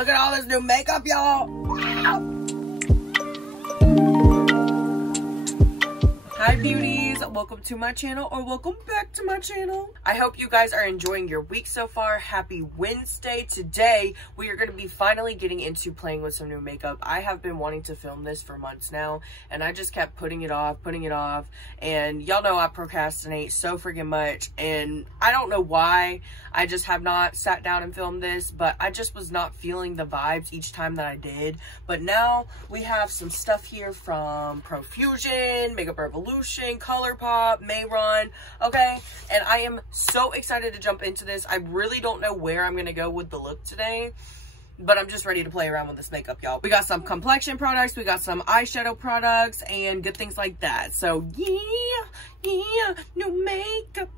Look at all this new makeup, y'all. Hi beauties, welcome to my channel, or welcome back to my channel. I hope you guys are enjoying your week so far. Happy Wednesday. Today we are going to be finally getting into playing with some new makeup. I have been wanting to film this for months now, and I just kept putting it off, and y'all know I procrastinate so freaking much, and I don't know why. I just have not sat down and filmed this, but I just was not feeling the vibes each time that I did. But now we have some stuff here from Profusion, Makeup Revolution, Colourpop, Mehron, okay? And I am so excited to jump into this. I really don't know where I'm gonna go with the look today, but I'm just ready to play around with this makeup, y'all. We got some complexion products, we got some eyeshadow products, and good things like that. So yeah, new makeup.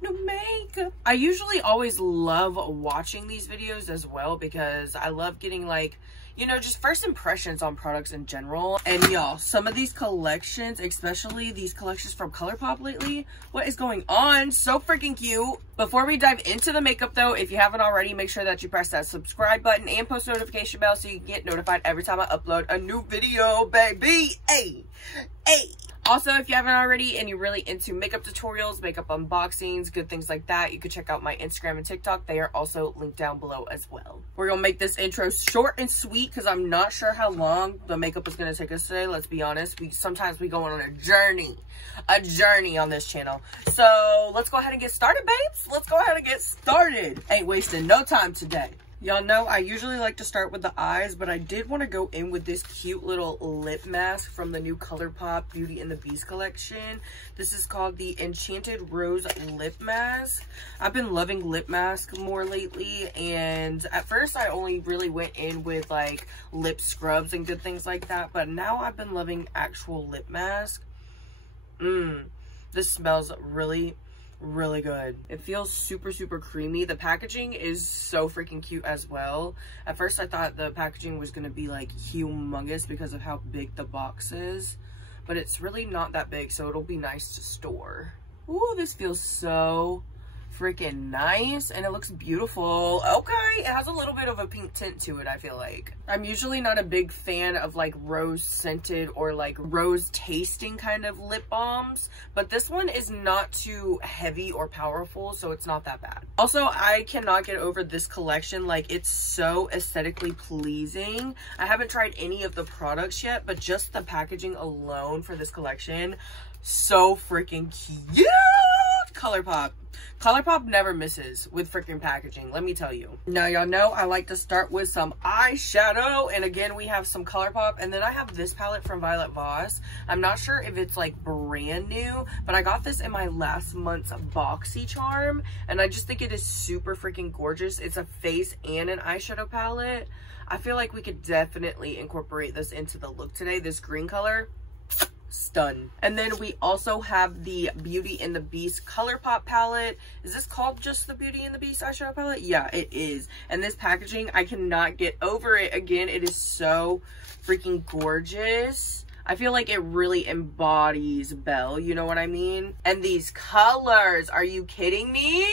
I usually always love watching these videos as well because I love getting, like, you know, just first impressions on products in general. And y'all, some of these collections, especially these collections from Colourpop lately, what is going on? So freaking cute. Before we dive into the makeup though, if you haven't already, make sure that you press that subscribe button and post notification bell so you can get notified every time I upload a new video, baby. Hey. Also, if you haven't already and you're really into makeup tutorials, makeup unboxings, good things like that, you can check out my Instagram and TikTok. They are also linked down below as well. We're going to make this intro short and sweet because I'm not sure how long the makeup is going to take us today. Let's be honest. Sometimes we go on a journey on this channel. So let's go ahead and get started, babes. Let's go ahead and get started. Ain't wasting no time today. Y'all know I usually like to start with the eyes, but I did want to go in with this cute little lip mask from the new Colourpop Beauty and the Beast collection. This is called the Enchanted Rose Lip Mask. I've been loving lip masks more lately, and at first I only really went in with like lip scrubs and good things like that, but now I've been loving actual lip mask. This smells really good. It feels super creamy. The packaging is so freaking cute as well. At first I thought the packaging was going to be like humongous because of how big the box is, but it's really not that big, so it'll be nice to store. Ooh, this feels so freaking nice, and it looks beautiful. Okay, it has a little bit of a pink tint to it, I feel like. I'm usually not a big fan of like rose scented or like rose tasting kind of lip balms, but this one is not too heavy or powerful, so it's not that bad. Also, I cannot get over this collection. Like, it's so aesthetically pleasing. I haven't tried any of the products yet, but just the packaging alone for this collection, so freaking cute. Colourpop never misses with freaking packaging, let me tell you. Now, y'all know I like to start with some eyeshadow, and again, we have some Colourpop, and then I have this palette from Voss. I'm not sure if it's like brand new, but I got this in my last month's boxy charm, and I just think it is super freaking gorgeous. It's a face and an eyeshadow palette. I feel like we could definitely incorporate this into the look today. This green color, stun. And then we also have the Beauty and the Beast Colourpop palette. Is this called just the Beauty and the Beast eyeshadow palette? Yeah, it is. And this packaging, I cannot get over it. Again, it is so freaking gorgeous. I feel like it really embodies Belle, you know what I mean? And these colors, are you kidding me?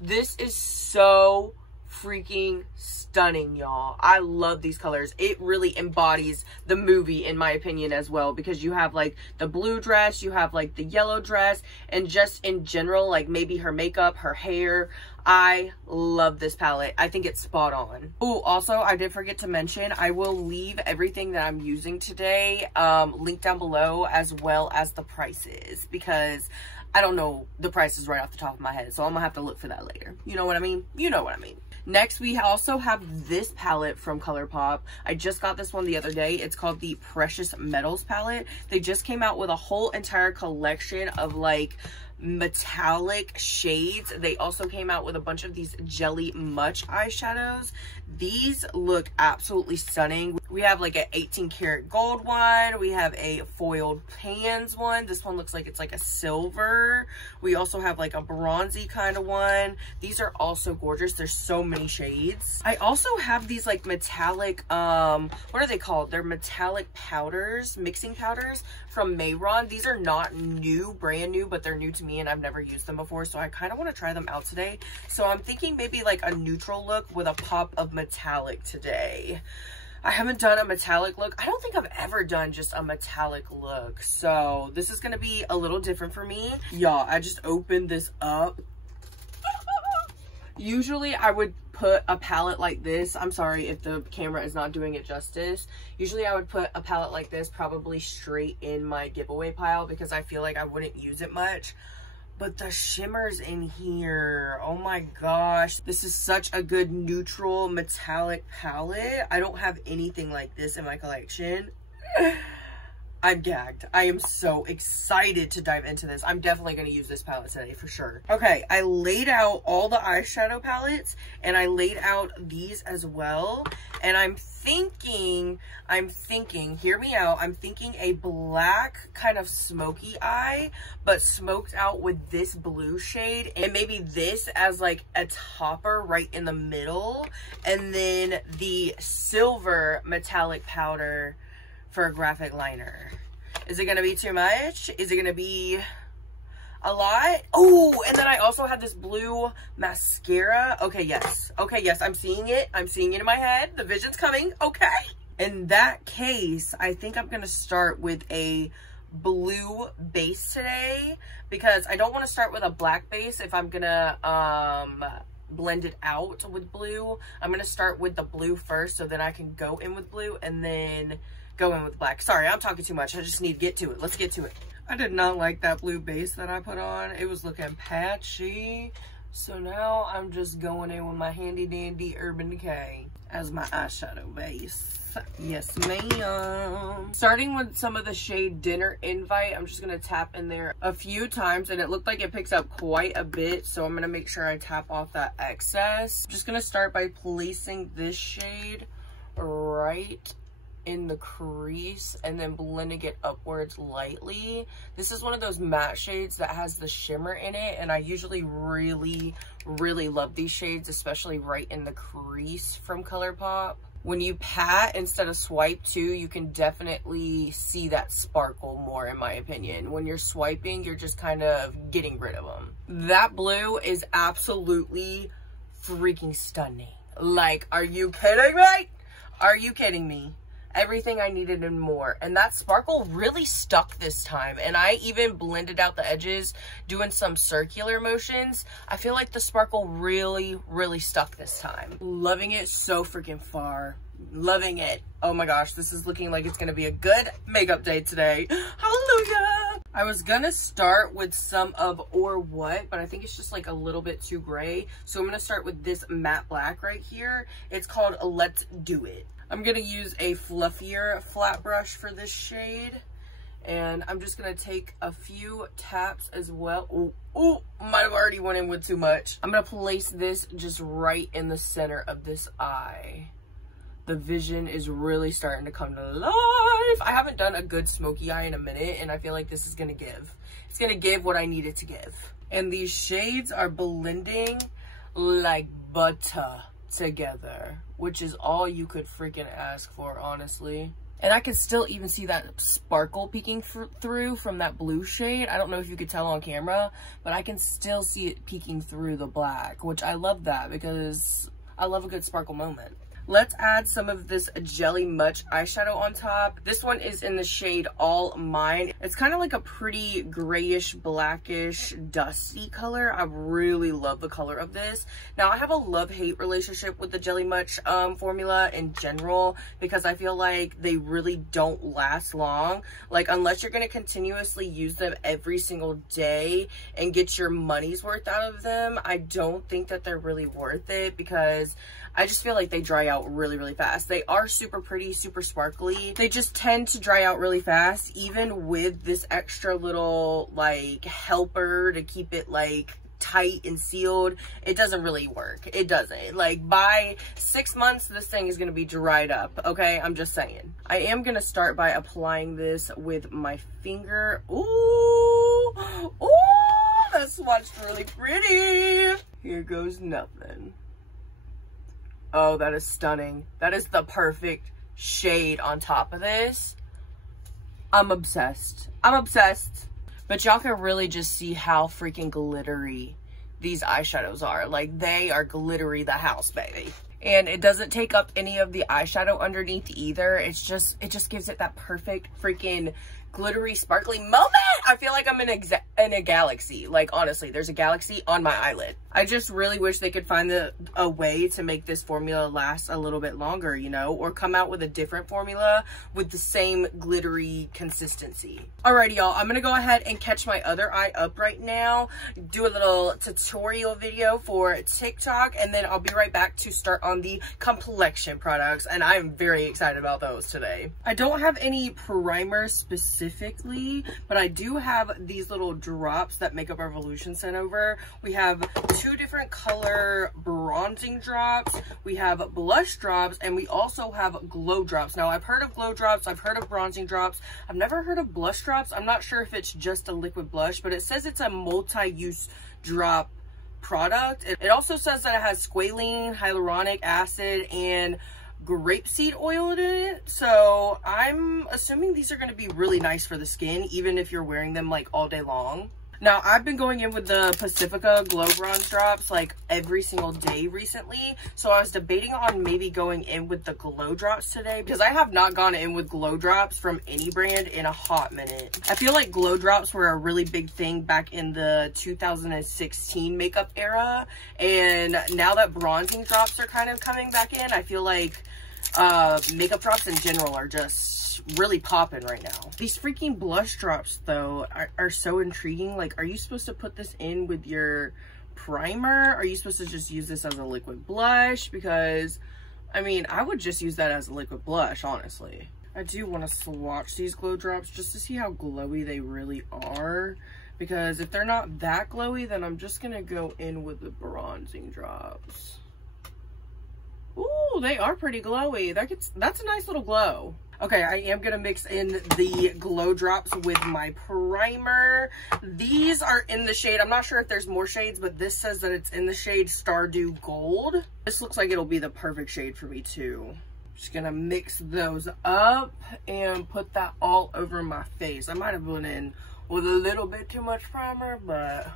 This is so freaking stunning, y'all. I love these colors. It really embodies the movie, in my opinion, as well, because you have like the blue dress, you have like the yellow dress, and just in general, like maybe her makeup, her hair. I love this palette. I think it's spot on. Oh, also, I did forget to mention, I will leave everything that I'm using today linked down below, as well as the prices, because I don't know the prices right off the top of my head, so I'm gonna have to look for that later. You know what I mean? You know what I mean. Next, we also have this palette from Colourpop. I just got this one the other day. It's called the Precious Metals palette. They just came out with a whole entire collection of like metallic shades. They also came out with a bunch of these Jelly Much eyeshadows. These look absolutely stunning. We have like an 18 karat gold one. We have a foiled pans one. This one looks like it's like a silver. We also have like a bronzy kind of one. These are also gorgeous. There's so many shades. I also have these like metallic, what are they called? They're metallic powders, mixing powders from Mehron. These are not new, brand new, but they're new to me me, and I've never used them before, so I kind of want to try them out today. So I'm thinking maybe like a neutral look with a pop of metallic today. I haven't done a metallic look. I don't think I've ever done just a metallic look. So this is going to be a little different for me. Y'all, I just opened this up. Usually I would put a palette like this. I'm sorry if the camera is not doing it justice. Usually I would put a palette like this probably straight in my giveaway pile because I feel like I wouldn't use it much. But the shimmers in here, oh my gosh. This is such a good neutral metallic palette. I don't have anything like this in my collection. I'm gagged. I am so excited to dive into this. I'm definitely going to use this palette today for sure. Okay, I laid out all the eyeshadow palettes and I laid out these as well. And I'm thinking, hear me out, I'm thinking a black kind of smoky eye, but smoked out with this blue shade, and maybe this as like a topper right in the middle, and then the silver metallic powder for a graphic liner. Is it gonna be too much? Is it gonna be a lot? Oh, and then I also have this blue mascara. Okay, yes. Okay, yes, I'm seeing it. I'm seeing it in my head. The vision's coming. Okay. In that case, I think I'm gonna start with a blue base today because I don't want to start with a black base if I'm gonna blend it out with blue. I'm gonna start with the blue first so then I can go in with blue and then go in with black. Sorry, I'm talking too much. I just need to get to it. Let's get to it. I did not like that blue base that I put on. It was looking patchy. So now I'm just going in with my handy dandy Urban Decay as my eyeshadow base. Yes, ma'am. Starting with some of the shade Dinner Invite, I'm just going to tap in there a few times, and it looked like it picks up quite a bit, so I'm going to make sure I tap off that excess. I'm just going to start by placing this shade right in the crease and then blending it upwards lightly. This is one of those matte shades that has the shimmer in it, and I usually really love these shades, especially right in the crease from Colourpop. When you pat instead of swipe too, you can definitely see that sparkle more, in my opinion. When you're swiping, you're just kind of getting rid of them. That blue is absolutely freaking stunning. Like, are you kidding me? Are you kidding me? Everything I needed and more. And that sparkle really stuck this time. And I even blended out the edges doing some circular motions. I feel like the sparkle really stuck this time. Loving it so freaking far. Loving it. Oh my gosh, this is looking like it's gonna be a good makeup day today. Hallelujah! I was gonna start with some of Or What, but I think it's just like a little bit too gray. So I'm gonna start with this matte black right here. It's called Let's Do It. I'm going to use a fluffier flat brush for this shade. And I'm just going to take a few taps as well. Oh, might have already went in with too much. I'm going to place this just right in the center of this eye. The vision is really starting to come to life. I haven't done a good smoky eye in a minute, and I feel like this is going to give. It's going to give what I need it to give. And these shades are blending like butter together, which is all you could freaking ask for, honestly. And I can still even see that sparkle peeking through from that blue shade. I don't know if you could tell on camera, but I can still see it peeking through the black, which I love that because I love a good sparkle moment. Let's add some of this Jelly Much eyeshadow on top. This one is in the shade All Mine. It's kind of like a pretty grayish, blackish, dusty color. I really love the color of this. Now, I have a love-hate relationship with the Jelly Much formula in general because I feel like they really don't last long. Like, unless you're going to continuously use them every single day and get your money's worth out of them, I don't think that they're really worth it because I just feel like they dry out really fast. They are super pretty, super sparkly. They just tend to dry out really fast, even with this extra little like helper to keep it like tight and sealed. It doesn't really work. It doesn't. Like by 6 months, this thing is going to be dried up. Okay, I'm just saying. I am going to start by applying this with my finger. Ooh, that swatched really pretty. Here goes nothing. Oh, that is stunning. That is the perfect shade on top of this. I'm obsessed. I'm obsessed. But y'all can really just see how freaking glittery these eyeshadows are. Like, they are glittery the house, baby. And it doesn't take up any of the eyeshadow underneath either. It just gives it that perfect freaking glittery, sparkly moment. I feel like I'm in a galaxy. Like, honestly, there's a galaxy on my eyelid. I just really wish they could find a way to make this formula last a little bit longer, you know, or come out with a different formula with the same glittery consistency. Alrighty, y'all, I'm gonna go ahead and catch my other eye up right now, do a little tutorial video for TikTok, and then I'll be right back to start on the complexion products, and I'm very excited about those today. I don't have any primer specifically, but I do have these little drops that Makeup Revolution sent over. We have 2 different color bronzing drops, we have blush drops, and we also have glow drops. Now, I've heard of glow drops, I've heard of bronzing drops, I've never heard of blush drops. I'm not sure if it's just a liquid blush, but it says it's a multi-use drop product. It also says that it has squalene, hyaluronic acid, and grapeseed oil in it. So I'm assuming these are going to be really nice for the skin, even if you're wearing them like all day long. Now, I've been going in with the Pacifica Glow Bronze drops like every single day recently. So I was debating on maybe going in with the glow drops today, because I have not gone in with glow drops from any brand in a hot minute. I feel like glow drops were a really big thing back in the 2016 makeup era. And now that bronzing drops are kind of coming back in, I feel like makeup drops in general are just really popping right now. These freaking blush drops though are so intriguing. Like, are you supposed to put this in with your primer? Are you supposed to just use this as a liquid blush? Because I mean, I would just use that as a liquid blush, honestly. I do want to swatch these glow drops just to see how glowy they really are, because if they're not that glowy, then I'm just gonna go in with the bronzing drops. Ooh, they are pretty glowy. That's a nice little glow. Okay, I am going to mix in the glow drops with my primer. These are in the shade, I'm not sure if there's more shades, but this says that it's in the shade Stardew Gold. This looks like it'll be the perfect shade for me too. Just going to mix those up and put that all over my face. I might have went in with a little bit too much primer, but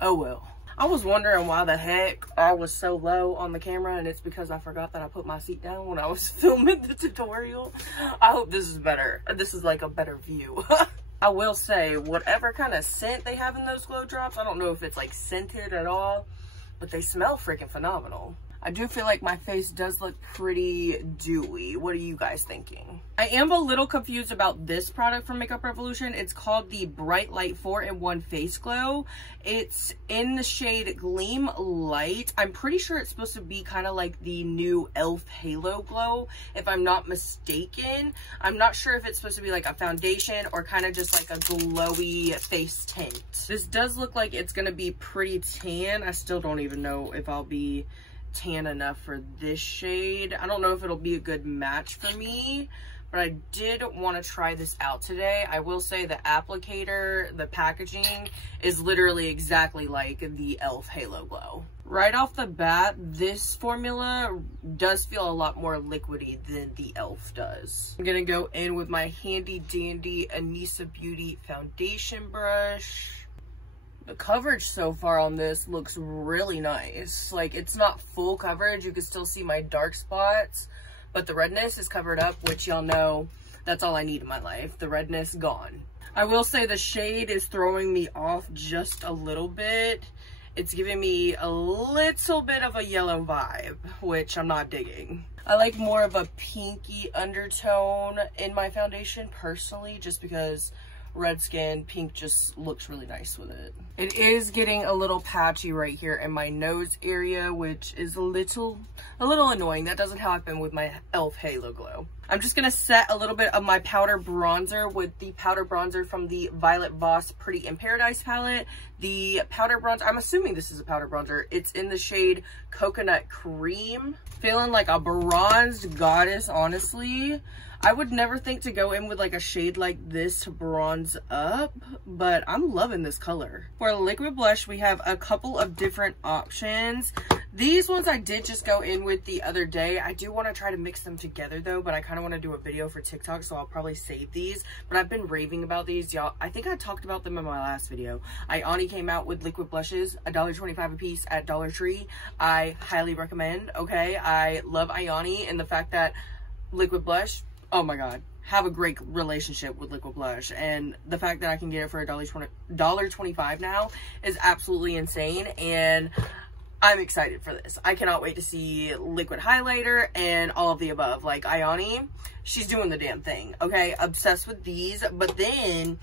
oh well. I was wondering why the heck I was so low on the camera, and it's because I forgot that I put my seat down when I was filming the tutorial. I hope this is better. This is like a better view. I will say, whatever kind of scent they have in those glow drops, I don't know if it's like scented at all, but they smell freaking phenomenal. I do feel like my face does look pretty dewy. What are you guys thinking? I am a little confused about this product from Makeup Revolution. It's called the Bright Light 4-in-1 Face Glow. It's in the shade Gleam Light. I'm pretty sure it's supposed to be kind of like the new e.l.f. Halo Glow, if I'm not mistaken. I'm not sure if it's supposed to be like a foundation or kind of just like a glowy face tint. This does look like it's going to be pretty tan. I still don't even know if I'll be tan enough for this shade. I don't know if it'll be a good match for me, but I did want to try this out today. I will say the applicator, the packaging is literally exactly like the e.l.f. Halo Glow. Right off the bat, this formula does feel a lot more liquidy than the e.l.f. does. I'm gonna go in with my handy dandy Anissa Beauty foundation brush. The coverage so far on this looks really nice. Like, it's not full coverage. You can still see my dark spots, but the redness is covered up, which y'all know that's all I need in my life. The redness gone. I will say the shade is throwing me off just a little bit. It's giving me a little bit of a yellow vibe, which I'm not digging. I like more of a pinky undertone in my foundation personally, just because red skin, pink just looks really nice with it. It is getting a little patchy right here in my nose area, which is a little annoying. That doesn't happen with my e.l.f. Halo Glow. I'm just gonna set a little bit of my powder bronzer with the powder bronzer from the Violet Voss Pretty in Paradise palette. The powder bronzer, I'm assuming this is a powder bronzer. It's in the shade Coconut Cream. Feeling like a bronzed goddess, honestly. I would never think to go in with like a shade like this to bronze up, but I'm loving this color. For liquid blush, we have a couple of different options. These ones I did just go in with the other day. I do want to try to mix them together though, but I kind of want to do a video for TikTok, so I'll probably save these. But I've been raving about these, y'all. I think I talked about them in my last video. Ioni came out with liquid blushes, $1.25 a piece at Dollar Tree. I highly recommend, okay? I love Ioni and the fact that liquid blush, oh my god, have a great relationship with liquid blush, and the fact that I can get it for $1.25 now is absolutely insane, and I'm excited for this. I cannot wait to see liquid highlighter and all of the above. Like Ioni, she's doing the damn thing, okay? Obsessed with these. But then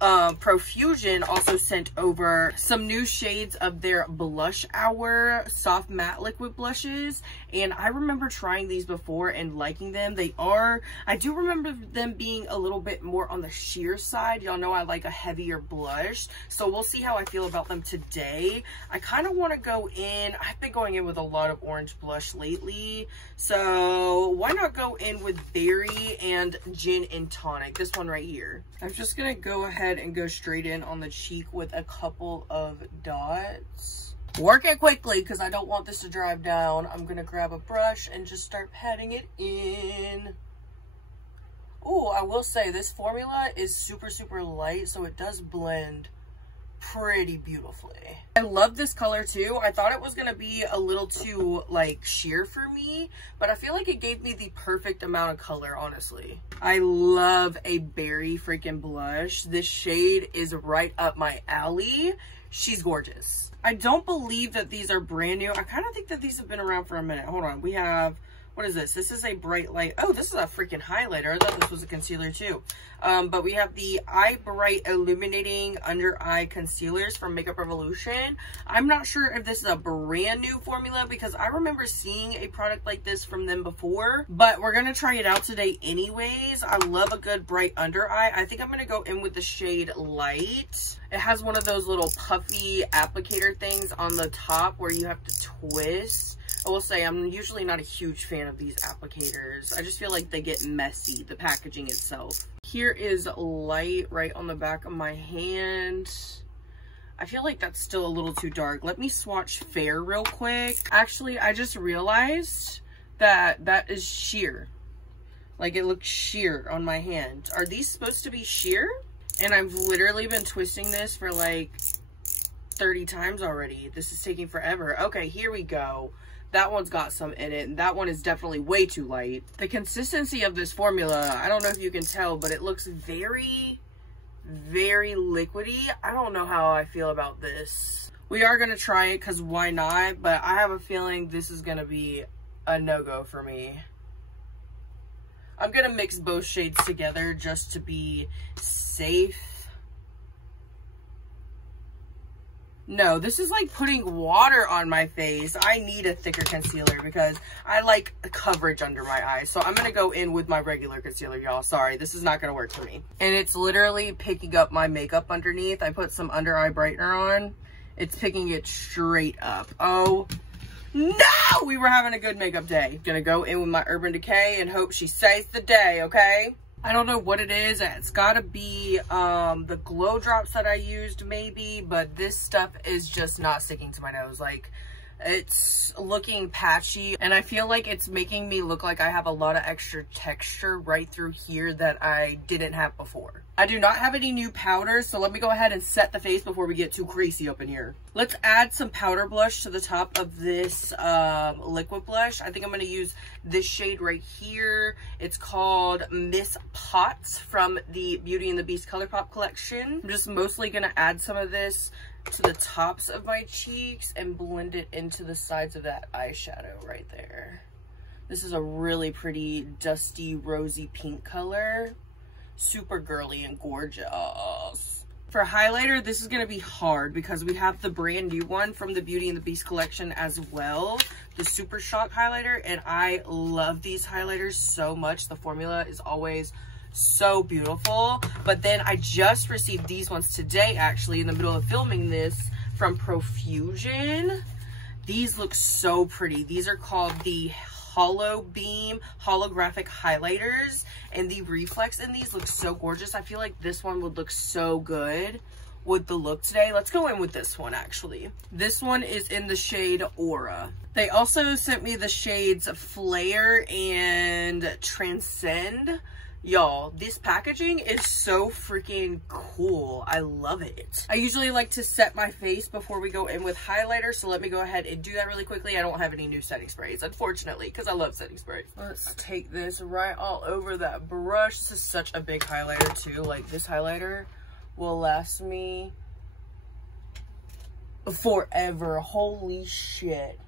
Profusion also sent over some new shades of their Blush Hour soft matte liquid blushes, and I remember trying these before and liking them. I do remember them being a little bit more on the sheer side. Y'all know I like a heavier blush, so we'll see how I feel about them today. I kind of want to go in, I've been going in with a lot of orange blush lately, so why not go in with Berry and Gin and Tonic, this one right here. I'm just gonna go ahead and go straight in on the cheek with a couple of dots. Work it quickly because I don't want this to dry down. I'm gonna grab a brush and just start patting it in. Oh, I will say this formula is super, super light, so it does blend pretty beautifully. I love this color too. I thought it was gonna be a little too like sheer for me, but I feel like it gave me the perfect amount of color, honestly. I love a berry freaking blush. This shade is right up my alley. She's gorgeous. I don't believe that these are brand new. I kind of think that these have been around for a minute. Hold on, we have, what is this? This is a bright light. Oh, this is a freaking highlighter. I thought this was a concealer too. But we have the Eye Bright Illuminating Under Eye Concealers from Makeup Revolution. I'm not sure if this is a brand new formula because I remember seeing a product like this from them before, but we're gonna try it out today anyways. I love a good bright under eye. I think I'm gonna go in with the shade Light. It has one of those little puffy applicator things on the top where you have to twist. I will say I'm usually not a huge fan of these applicators. I just feel like they get messy, the packaging itself. Here is Light right on the back of my hand. I feel like that's still a little too dark. Let me swatch Fair real quick. Actually, I just realized that that is sheer. Like it looks sheer on my hand. Are these supposed to be sheer? And I've literally been twisting this for like 30 times already. This is taking forever. Okay, here we go. That one's got some in it, and that one is definitely way too light. The consistency of this formula, I don't know if you can tell, but it looks very, very liquidy. I don't know how I feel about this. We are going to try it because why not? But I have a feeling this is going to be a no-go for me. I'm going to mix both shades together just to be safe. No, this is like putting water on my face. I need a thicker concealer because I like coverage under my eyes. So I'm going to go in with my regular concealer, y'all. Sorry, this is not going to work for me. And it's literally picking up my makeup underneath. I put some under eye brightener on. It's picking it straight up. Oh, no! We were having a good makeup day. Gonna go in with my Urban Decay and hope she saves the day, okay? I don't know what it is. It's gotta be the glow drops that I used maybe, but this stuff is just not sticking to my nose. Like, it's looking patchy, and I feel like it's making me look like I have a lot of extra texture right through here that I didn't have before. I do not have any new powder, so let me go ahead and set the face before we get too crazy up in here. Let's add some powder blush to the top of this liquid blush. I think I'm going to use this shade right here. It's called Miss Potts from the Beauty and the Beast Colourpop collection. I'm just mostly going to add some of this to the tops of my cheeks and blend it into the sides of that eyeshadow right there. This is a really pretty dusty rosy pink color. Super girly and gorgeous. For highlighter, this is going to be hard because we have the brand new one from the Beauty and the Beast collection as well, the Super Shock highlighter, and I love these highlighters so much. The formula is always so beautiful. But then I just received these ones today, actually, in the middle of filming this, from Profusion. These look so pretty. These are called the Holo Beam Holographic Highlighters, and the reflex in these looks so gorgeous. I feel like this one would look so good with the look today. Let's go in with this one, actually. This one is in the shade Aura. They also sent me the shades Flare and Transcend. Y'all, this packaging is so freaking cool. I love it. I usually like to set my face before we go in with highlighter, so let me go ahead and do that really quickly. I don't have any new setting sprays, unfortunately, because I love setting sprays. Let's take this right all over that brush. This is such a big highlighter, too. Like, this highlighter will last me forever. Holy shit.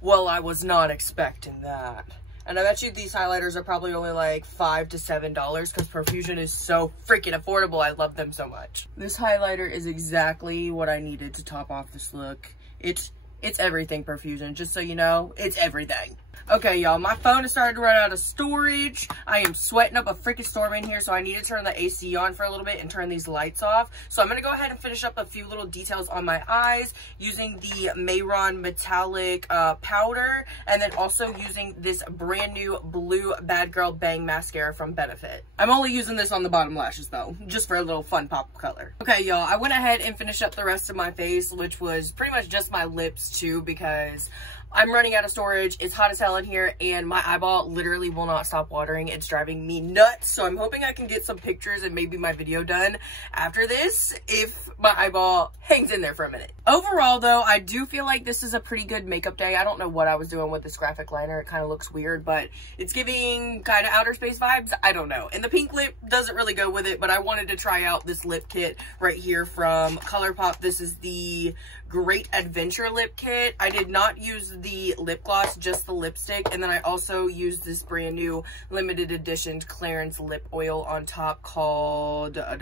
Well, I was not expecting that. And I bet you these highlighters are probably only like $5 to $7 because Profusion is so freaking affordable. I love them so much. This highlighter is exactly what I needed to top off this look. It's everything Profusion, just so you know, it's everything. Okay, y'all, my phone has started to run out of storage. I am sweating up a freaking storm in here, so I need to turn the AC on for a little bit and turn these lights off. So I'm going to go ahead and finish up a few little details on my eyes using the Mehron metallic powder, and then also using this brand new blue Bad Girl Bang mascara from Benefit. I'm only using this on the bottom lashes, though, just for a little fun pop of color. Okay, y'all, I went ahead and finished up the rest of my face, which was pretty much just my lips, too, because I'm running out of storage. It's hot as hell in here, and my eyeball literally will not stop watering. It's driving me nuts. So I'm hoping I can get some pictures and maybe my video done after this if my eyeball hangs in there for a minute. Overall, though, I do feel like this is a pretty good makeup day. I don't know what I was doing with this graphic liner. It kind of looks weird, but it's giving kind of outer space vibes. I don't know. And the pink lip doesn't really go with it, but I wanted to try out this lip kit right here from Colourpop. This is the Great Adventure lip kit. I did not use the lip gloss, just the lipstick, and then I also used this brand new limited edition Clarins lip oil on top called I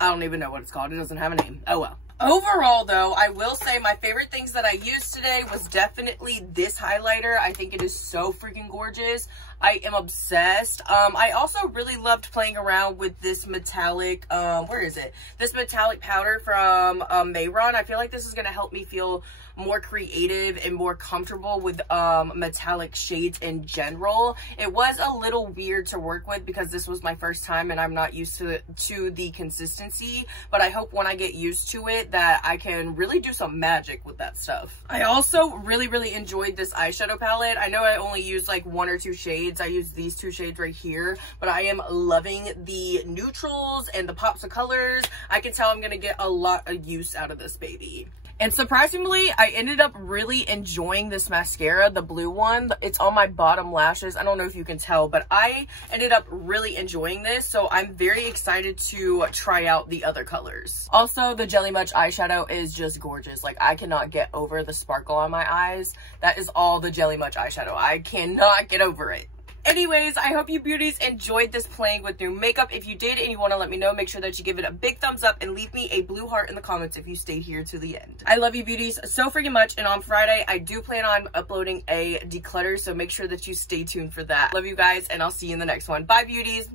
don't even know what it's called. It doesn't have a name. Oh well. Overall, though, I will say my favorite things that I used today was definitely this highlighter. I think it is so freaking gorgeous. I am obsessed. I also really loved playing around with this metallic, where is it? This metallic powder from Mehron. I feel like this is going to help me feel more creative and more comfortable with metallic shades in general. It was a little weird to work with because this was my first time and I'm not used to the consistency, but I hope when I get used to it that I can really do some magic with that stuff. I also really enjoyed this eyeshadow palette. I know I only used like 1 or 2 shades. I used these 2 shades right here, but I am loving the neutrals and the pops of colors. I can tell I'm going to get a lot of use out of this baby. And surprisingly, I ended up really enjoying this mascara, the blue one. It's on my bottom lashes. I don't know if you can tell, but I ended up really enjoying this. So I'm very excited to try out the other colors. Also, the Jelly Much eyeshadow is just gorgeous. Like, I cannot get over the sparkle on my eyes. That is all the Jelly Much eyeshadow. I cannot get over it. Anyways, I hope you beauties enjoyed this playing with new makeup. If you did and you want to let me know, make sure that you give it a big thumbs up and leave me a blue heart in the comments if you stayed here to the end. I love you beauties so freaking much, and on Friday, I do plan on uploading a declutter, so make sure that you stay tuned for that. Love you guys, and I'll see you in the next one. Bye, beauties.